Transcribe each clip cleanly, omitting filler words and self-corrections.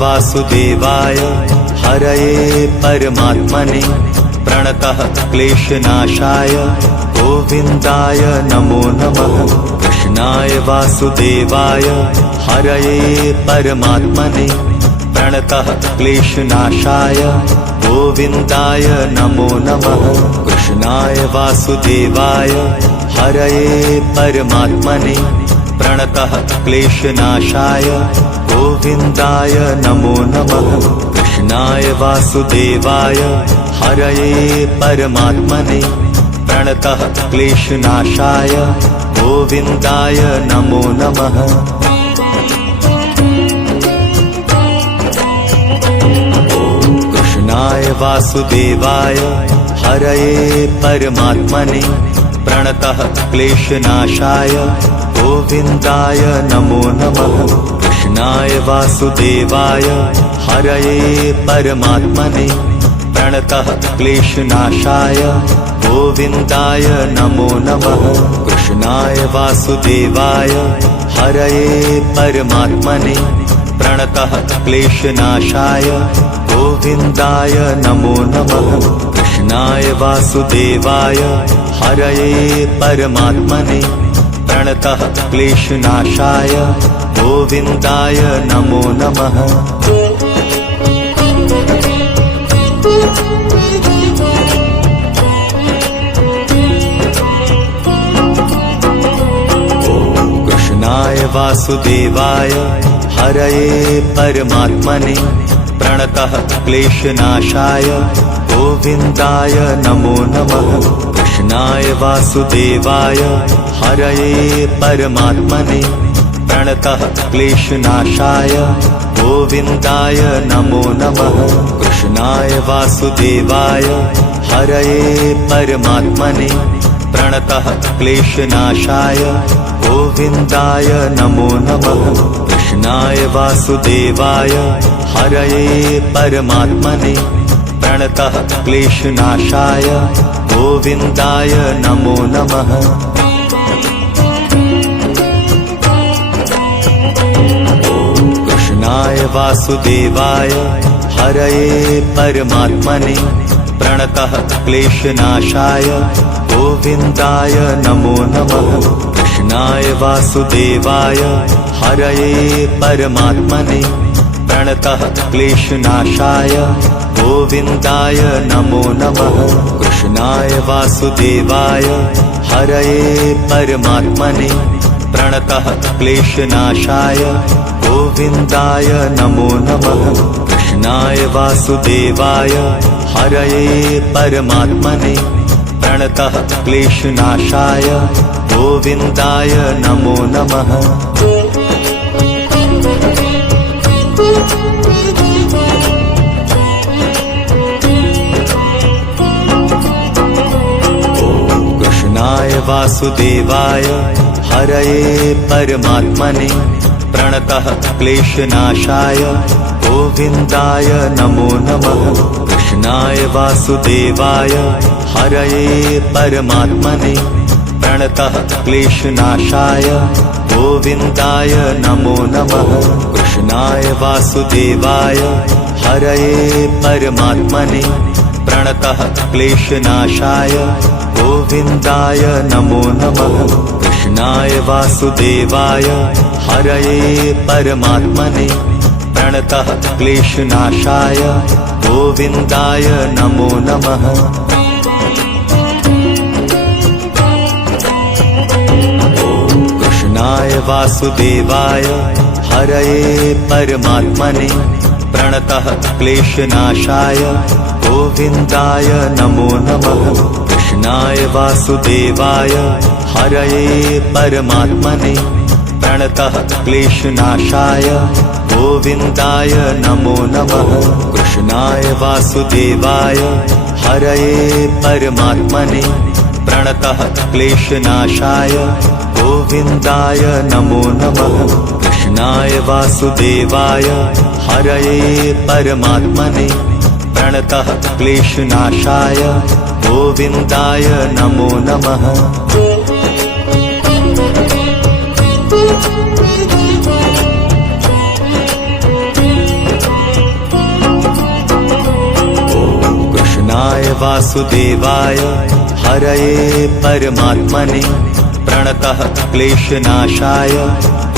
वासुदेवाय हरये परमात्मने प्रणतः क्लेशनाशाय गोविन्दाय नमो नमः। कृष्णाय वासुदेवाय हरये परमात्मने प्रणतः क्लेशनाशाय गोविन्दाय नमो नमः। कृष्णाय वासुदेवाय हरये परमात्मने प्रणतः क्लेशनाशाय गोविन्दाय नमो नमः। कृष्णाय वासुदेवाय हरये परमात्मने प्रणतः क्लेशनाशाय गोविन्दाय नमो नमः। कृष्णाय वासुदेवाय हरये परमात्मने प्रणतः क्लेशनाशाय गोविन्दाय नमो नमः। कृष्णाय वासुदेवाय हरये परमात्मने प्रणतः क्लेशनाशाय गोविन्दाय नमो नमः। कृष्णाय वासुदेवाय हरये परमात्मने प्रणतः क्लेशनाशाय गोविन्दाय नमो नमः। कृष्णाय वासुदेवाय हरये परमात्मने प्रणतः क्लेशनाशाय गोविन्दाय नमो नमः। कृष्णाय वासुदेवाय हरये परमात्मने प्रणतः क्लेशनाशाय गोविन्दाय नमो नमः। कृष्णाय वासुदेवाय हरये परमात्मने प्रणतः क्लेशनाशाय गोविन्दाय नमो नमः। कृष्णाय वासुदेवाय हरये परमात्मने प्रणतः क्लेशनाशाय गोविन्दाय नमो नमः। कृष्णाय वासुदेवाय हरये परमात्मने प्रणतः क्लेशनाशाय गोविन्दाय नमो नमः। कृष्णाय वासुदेवाय हरये परमात्मने प्रणतः क्लेशनाशाय गोविन्दाय नमो नमः। कृष्णाय वासुदेवाय हरये परमात्मने प्रणतः क्लेशनाशाय गोविन्दाय नमो नमः। कृष्णाय वासुदेवाय हरये परमात्मने प्रणतः क्लेशनाशाय गोविन्दाय नमो नमः। कृष्णाय वासुदेवाय हरये परमात्मने प्रणतः क्लेशनाशाय गोविन्दाय नमो नमः। कृष्णाय वासुदेवाय हरये परमात्मने प्रणतः क्लेशनाशाय गोविन्दाय नमो नमः। कृष्णाय वासुदेवाय हरये परमात्मने प्रणतः क्लेशनाशाय गोविन्दाय नमो नमः। कृष्णाय वासुदेवाय हरये परमात्मने प्रणतः क्लेशनाशाय गोविन्दाय नमो नमः। कृष्णाय वासुदेवाय हरये परमात्मने प्रणतः क्लेशनाशाय गोविन्दाय नमो नमः। कृष्णाय वासुदेवाय हरये परमात्मने प्रणतः क्लेशनाशाय गोविन्दाय नमो नमः। कृष्णाय वासुदेवाय हरये परमात्मने प्रणतः क्लेशनाशाय गोविन्दाय नमो नमः। कृष्णाय वासुदेवाय हरये परमात्मने प्रणतः क्लेशनाशाय गोविन्दाय नमो नमः। कृष्णाय वासुदेवाय हरये परमात्मने प्रणतः क्लेशनाशाय गोविन्दाय नमो नमः। वासुदेवाय हरये परमात्मने प्रणतः क्लेशनाशाय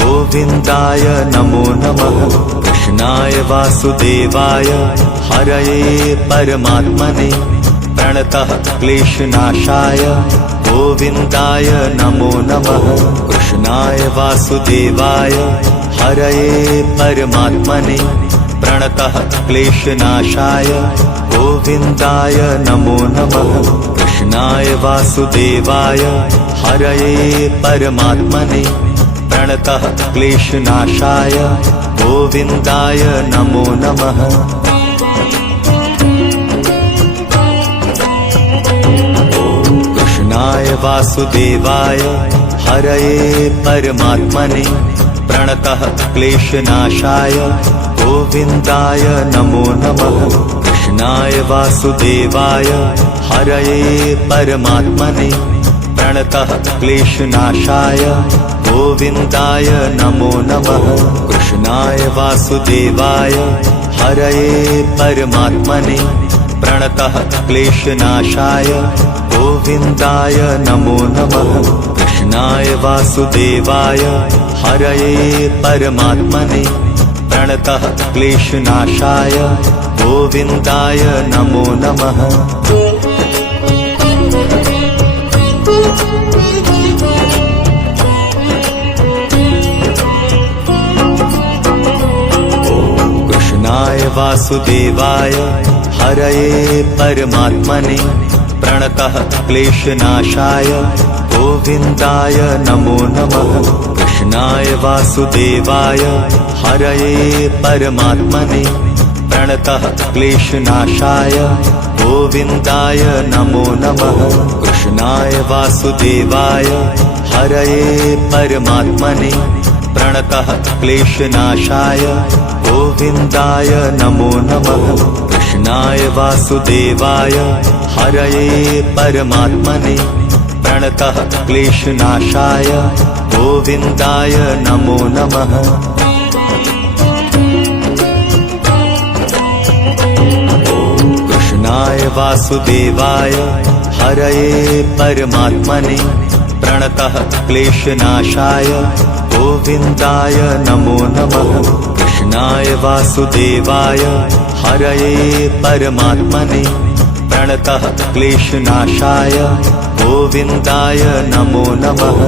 गोविन्दाय नमो नमः। कृष्णाय वासुदेवाय हरये परमात्मने प्रणतः क्लेशनाशाय गोविन्दाय नमो नमः। कृष्णाय वासुदेवाय हरये परमात्मने प्रणतः क्लेशनाशाय गोविन्दाय नमो नमः। कृष्णाय वासुदेवाय हरये परमात्मने प्रणतः क्लेशनाशाय गोविन्दाय नमो नमः। कृष्णाय वासुदेवाय हरये परमात्मने प्रणतः क्लेशनाशाय गोविन्दाय नमो नमः। कृष्णाय वासुदेवाय हरये परमात्मने प्रणतः क्लेशनाशाय गोविन्दाय नमो नमः। कृष्णाय वासुदेवाय हरये परमात्मने प्रणतः क्लेशनाशाय गोविन्दाय नमो नमः। कृष्णाय वासुदेवाय हरये परमात्मने प्रणतः क्लेशनाशाय गोविन्दाय नमो नमः। कृष्णाय वासुदेवाय हरये परमात्मने प्रणतः क्लेशनाशाय गोविन्दाय नमो नमः। कृष्णाय वासुदेवाय हरये परमात्मने प्रणतः क्लेशनाशाय गोविन्दाय नमो नमः। कृष्णाय वासुदेवाय हरये परमात्मने प्रणतः क्लेशनाशाय गोविन्दाय नमो नमः। कृष्णाय वासुदेवाय हरये परमात्मने प्रणतः क्लेशनाशाय गोविन्दाय नमो नमः। कृष्णाय वासुदेवाय हरये परमात्मने प्रणतः क्लेशनाशाय गोविन्दाय नमो नमः। कृष्णाय वासुदेवाय हरये परमात्मने प्रणतः क्लेशनाशाय गोविन्दाय नमो नमः।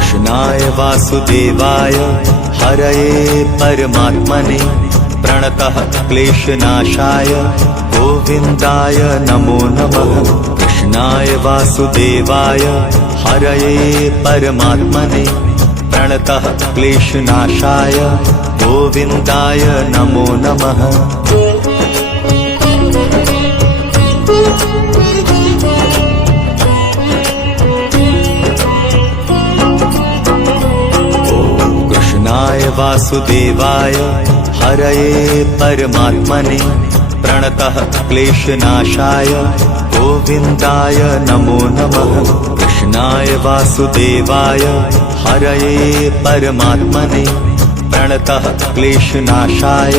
कृष्णाय वासुदेवाय हरये परमात्मने प्रणतः क्लेशनाशाय गोविन्दाय नमो नमः। कृष्णाय वासुदेवाय हरये परमात्मने प्रणतः क्लेशनाशाय गोविन्दाय नमो नमः। कृष्णाय वासुदेवाय हरये परमात्मने प्रणतः क्लेशनाशाय गोविन्दाय नमो नमः। कृष्णाय वासुदेवाय हरये परमात्मने प्रणतः क्लेशनाशाय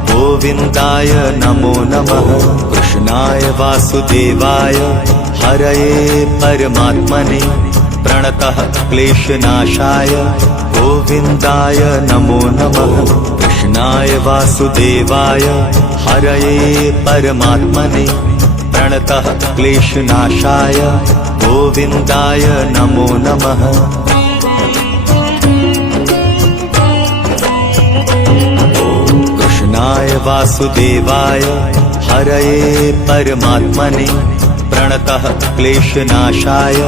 गोविन्दाय नमो नमः। कृष्णाय वासुदेवाय हरये परमात्मने प्रणतः क्लेशनाशाय गोविन्दाय नमो नमः। कृष्णाय वासुदेवाय हरये परमात्मने प्रणतः क्लेशनाशाय गोविन्दाय नमो नमः। कृष्णाय वासुदेवाय हरये परमात्मने प्रणतः क्लेशनाशाय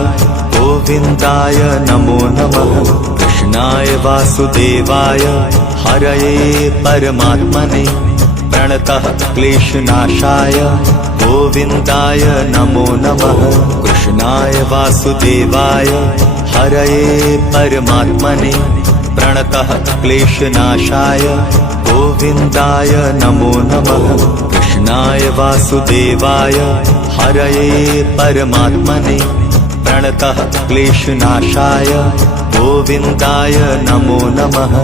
गोविन्दाय नमो नमः। कृष्णाय वासुदेवाय हरये परमात्मने प्रणतः क्लेशनाशाय गोविन्दाय नमो नमः। कृष्णाय वासुदेवाय हरये परमात्मने प्रणतः क्लेशनाशाय गोविन्दाय नमो नमः। कृष्णाय वासुदेवाय हरये परमात्मने प्रणतः क्लेशनाशाय गोविन्दाय नमो नमः।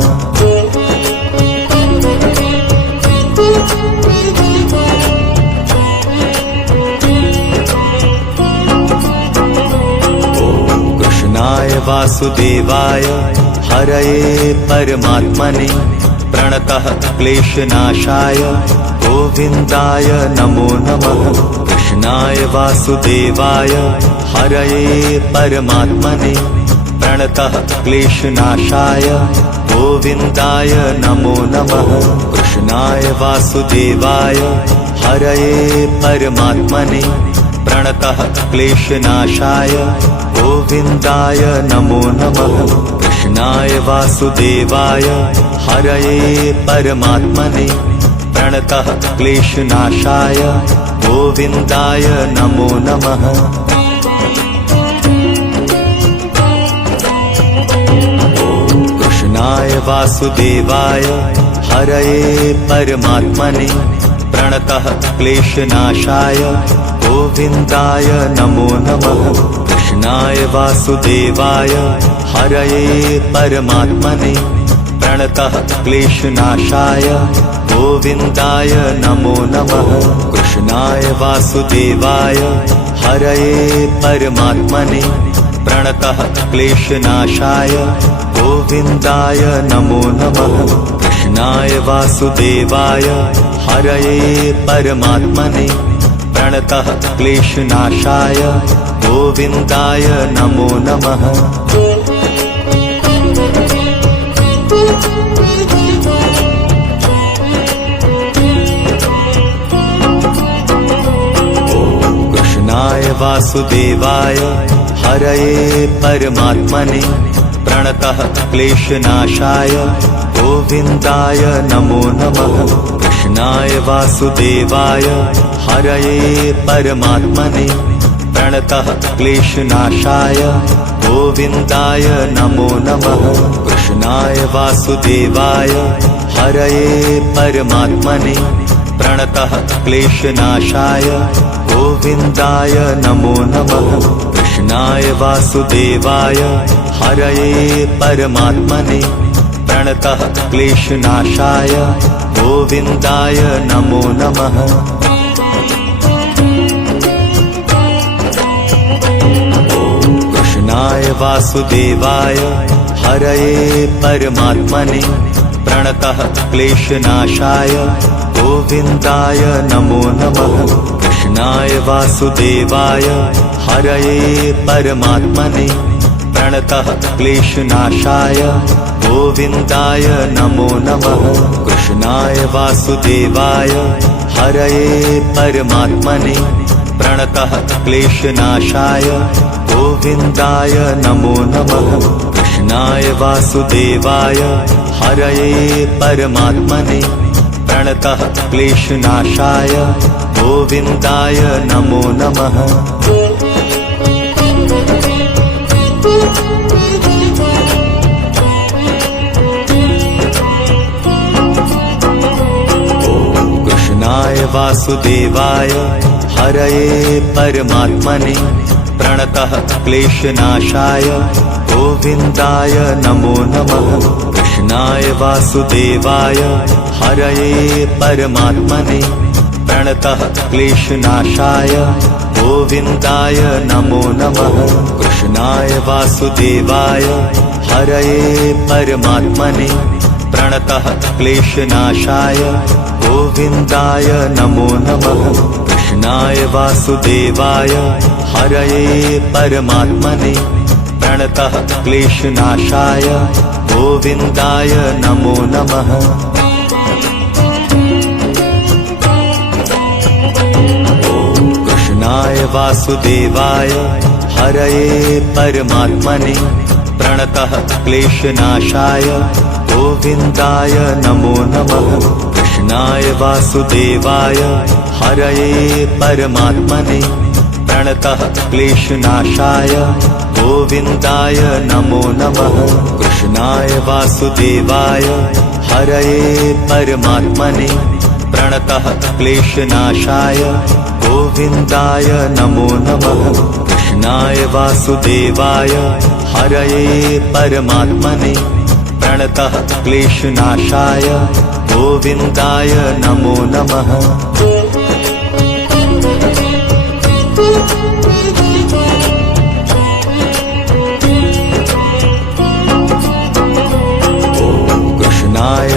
वासुदेवाय हरये परमात्मने प्रणतः क्लेशनाशाय गोविन्दाय नमो नमः। कृष्णाय वासुदेवाय हरये परमात्मने प्रणतः क्लेशनाशाय गोविन्दाय नमो नमः। कृष्णाय वासुदेवाय हरये परमात्मने प्रणतः क्लेशनाशाय गोविन्दाय नमो नमः। कृष्णाय वासुदेवाय हरये परमात्मने प्रणतः क्लेशनाशाय गोविन्दाय नमो नमः। कृष्णाय वासुदेवाय हरये परमात्मने प्रणतः क्लेशनाशाय गोविन्दाय नमो नमः। कृष्णाय वासुदेवाय हरये परमात्मने प्रणतः क्लेशनाशाय गोविन्दाय नमो नमः। कृष्णाय वासुदेवाय हरये परमात्मने प्रणतः क्लेशनाशाय गोविन्दाय नमो नमः। कृष्णाय वासुदेवाय हरये परमात्मने प्रणतः क्लेशनाशाय गोविन्दाय नमो नमः। कृष्णाय वासुदेवाय हरये परमात्मने प्रणतः क्लेशनाशाय गोविन्दाय नमो नमः। कृष्णाय वासुदेवाय हरये परमात्मने प्रणतः क्लेशनाशाय गोविन्दाय नमो नमः। कृष्णाय वासुदेवाय हरये परमात्मने प्रणतः क्लेशनाशाय गोविन्दाय नमो नमः। कृष्णाय वासुदेवाय हरये परमात्मने प्रणतः क्लेशनाशाय गोविन्दाय नमो नमः। कृष्णाय वासुदेवाय हरये परमात्मने प्रणतः क्लेशनाशाय गोविन्दाय नमो नमः। कृष्णाय वासुदेवाय हरये परमात्मने प्रणतः क्लेशनाशाय गोविन्दाय नमो नमः। कृष्णाय वासुदेवाय हरये परमात्मने प्रणतः क्लेशनाशाय गोविन्दाय नमो नमः। कृष्णाय वासुदेवाय हरये परमात्मने प्रणतः क्लेशनाशाय गोविन्दाय नमो नमः। कृष्णाय वासुदेवाय हरये परमात्मने प्रणतः क्लेशनाशाय गोविन्दाय नमो नमः। कृष्णाय वासुदेवाय हरये परमात्मने प्रणतः क्लेशनाशाय गोविन्दाय नमो नमः। कृष्णाय वासुदेवाय हरये परमात्मने प्रणतः क्लेशनाशाय गोविन्दाय नमो नमः। कृष्णाय वासुदेवाय हरये परमात्मने प्रणतः क्लेशनाशाय गोविन्दाय नमो नमः। कृष्णाय वासुदेवाय हरये परमात्मने प्रणतः क्लेशनाशाय गोविन्दाय नमो नमः। कृष्णाय वासुदेवाय हरये परमात्मने प्रणतः क्लेशनाशाय गोविन्दाय नमो नमः। कृष्णाय वासुदेवाय हरये परमात्मने प्रणतः क्लेशनाशाय गोविन्दाय नमो नमः। कृष्णाय वासुदेवाय हरये परमात्मने प्रणतः क्लेशनाशाय गोविन्दाय नमो नमः।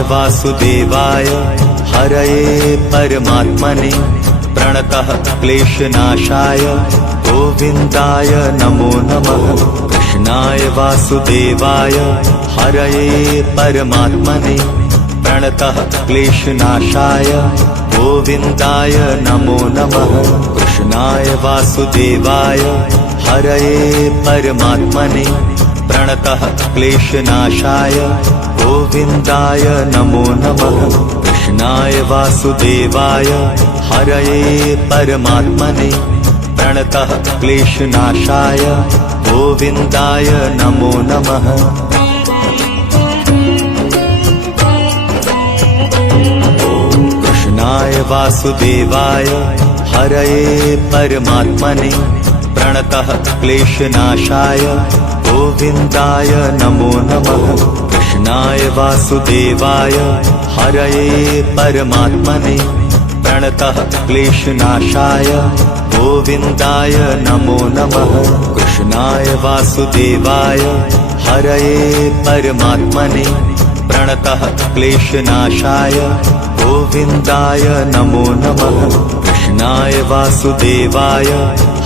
वासुदेवाय हरये परमात्मने प्रणतः क्लेशनाशाय गोविन्दाय नमो नमः। कृष्णाय वासुदेवाय हरये परमात्मने प्रणतः क्लेशनाशाय गोविन्दाय नमो नमः। कृष्णाय वासुदेवाय हरये परमात्मने प्रणतः क्लेशनाशाय गोविन्दाय नमो नमः। कृष्णाय वासुदेवाय हरये परमात्मने प्रणतः क्लेशनाशाय गोविन्दाय नमो नमः। कृष्णाय वासुदेवाय हरये परमात्मने प्रणतः क्लेशनाशाय गोविन्दाय नमो नमः। कृष्णाय वासुदेवाय हरये परमात्मने प्रणतः क्लेशनाशाय गोविन्दाय नमो नमः। कृष्णाय वासुदेवाय हरये परमात्मने प्रणतः क्लेशनाशाय गोविन्दाय नमो नमः। कृष्णाय वासुदेवाय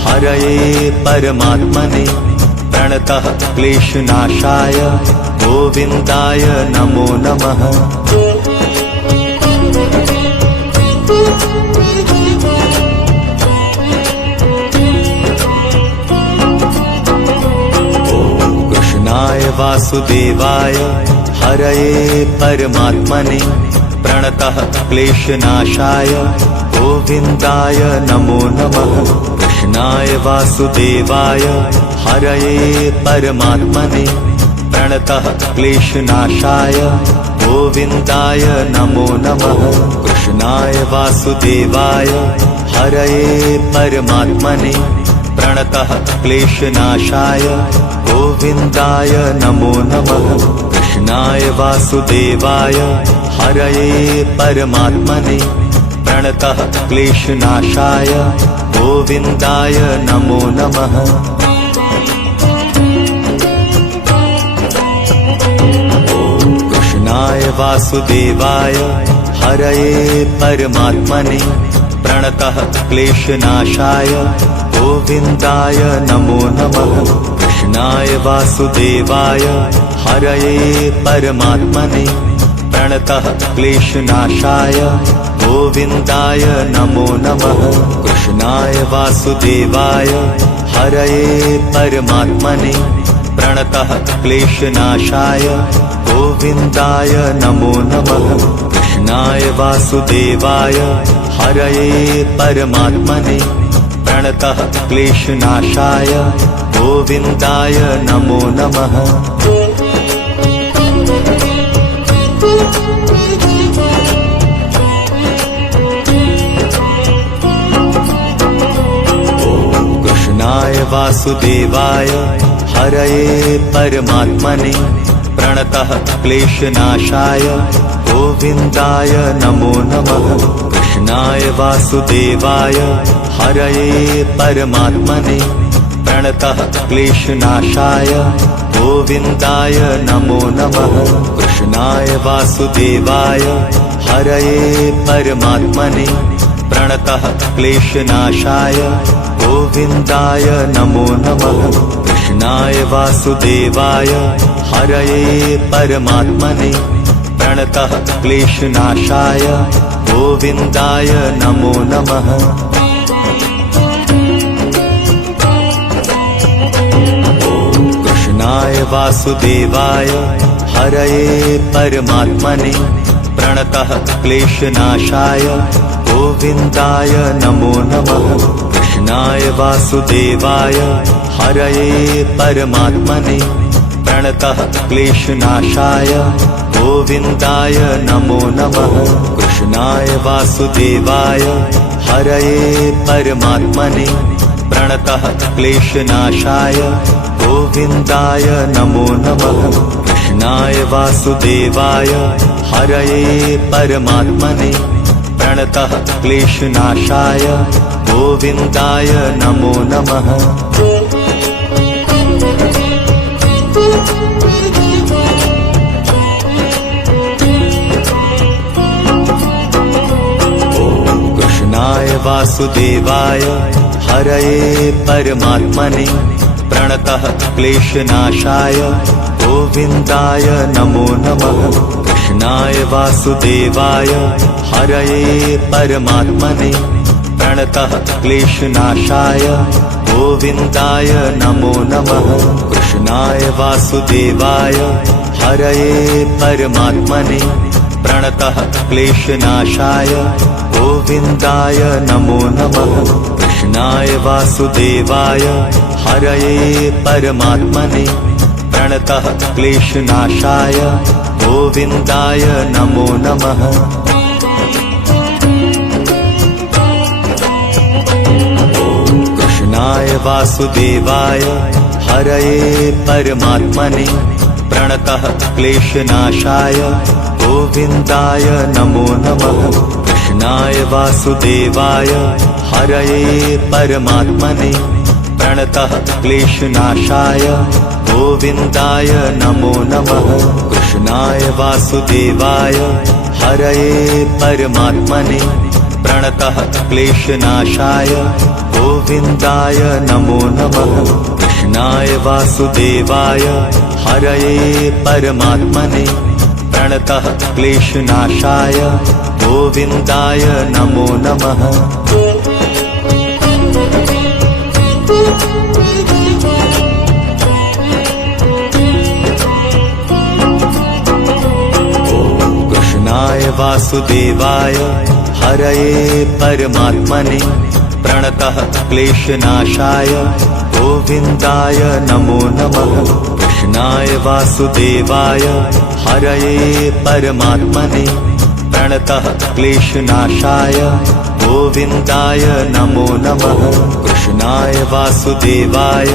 हरये परमात्मने प्रणतः क्लेशनाशाय गोविन्दाय नमो नमः। कृष्णाय वासुदेवाय हरये परमात्मने प्रणतः क्लेशनाशाय गोविन्दाय नमो नमः। कृष्णाय वासुदेवाय हरये परमात्मने प्रणतः क्लेशनाशाय गोविन्दाय नमो नमः। कृष्णाय वासुदेवाय हरये परमात्मने प्रणतः क्लेशनाशाय गोविन्दाय नमो नमः। कृष्णाय वासुदेवाय हरये परमात्मने प्रणतः क्लेशनाशाय गोविन्दाय नमो नमः। कृष्णाय वासुदेवाय हरये परमात्मने प्रणतः क्लेशनाशाय गोविन्दाय नमो नमः। कृष्णाय वासुदेवाय हरये परमात्मने प्रणतः क्लेशनाशाय गोविन्दाय नमो नमः। कृष्णाय वासुदेवाय हरये परमात्मने प्रणतः क्लेशनाशाय गोविन्दाय नमो नमः। कृष्णाय वासुदेवाय हरये परमात्मने प्रणतः क्लेशनाशाय गोविन्दाय नमो नमः। कृष्णाय वासुदेवाय हरये परमात्मने प्रणतः क्लेशनाशाय गोविन्दाय नमो नमः। कृष्णाय वासुदेवाय हरये परमात्मने प्रणतः क्लेशनाशाय गोविन्दाय नमो नमः। कृष्णाय वासुदेवाय हरये परमात्मने प्रणतः क्लेशनाशाय गोविन्दाय नमो नमः। कृष्णाय वासुदेवाय हरये परमात्मने प्रणतः क्लेशनाशाय गोविन्दाय नमो नमः। कृष्णाय वासुदेवाय हरये परमात्मने प्रणतः क्लेशनाशाय गोविन्दाय नमो नमः। कृष्णाय वासुदेवाय हरये परमात्मने प्रणतः क्लेशनाशाय गोविन्दाय नमो नमः। कृष्णाय वासुदेवाय हरये परमात्मने प्रणतः क्लेशनाशाय गोविन्दाय नमो नमः। कृष्णाय वासुदेवाय हरये परमात्मने प्रणतः क्लेशनाशाय गोविन्दाय नमो नमः। कृष्णाय वासुदेवाय हरये परमात्मने प्रणतः क्लेशनाशाय गोविन्दाय नमो नमः। कृष्णाय वासुदेवाय हरये परमात्मने प्रणतः क्लेशनाशाय गोविन्दाय नमो नमः। कृष्णाय वासुदेवाय हरये परमात्मने प्रणतः क्लेशनाशाय गोविन्दाय नमो नमः। कृष्णाय वासुदेवाय हरये परमात्मने प्रणतः क्लेशनाशाय गोविन्दाय नमो नमः। कृष्णाय वासुदेवाय हरये परमात्मने प्रणतः क्लेशनाशाय गोविन्दाय नमो नमः। कृष्णाय वासुदेवाय हरये परमात्मने प्रणतः क्लेशनाशाय गोविन्दाय नमो नमः। कृष्णाय वासुदेवाय हरये परमात्मने प्रणतः क्लेशनाशाय गोविन्दाय नमो नमः। कृष्णाय वासुदेवाय हरये परमात्मने प्रणतः क्लेशनाशाय गोविन्दाय नमो नमः। कृष्णाय वासुदेवाय हरये परमात्मने प्रणतः क्लेशनाशाय गोविन्दाय नमो नमः। कृष्णाय वासुदेवाय हरये परमात्मने प्रणतः क्लेशनाशाय गोविन्दाय नमो नमः। कृष्णाय वासुदेवाय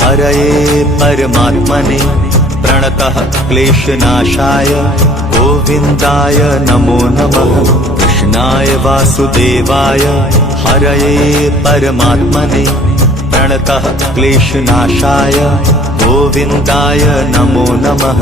हरये परमात्मने प्रणतः क्लेशनाशाय गोविन्दाय नमो नमः। कृष्णाय वासुदेवाय हरये परमात्मने प्रणतः क्लेशनाशाय गोविन्दाय नमो नमः।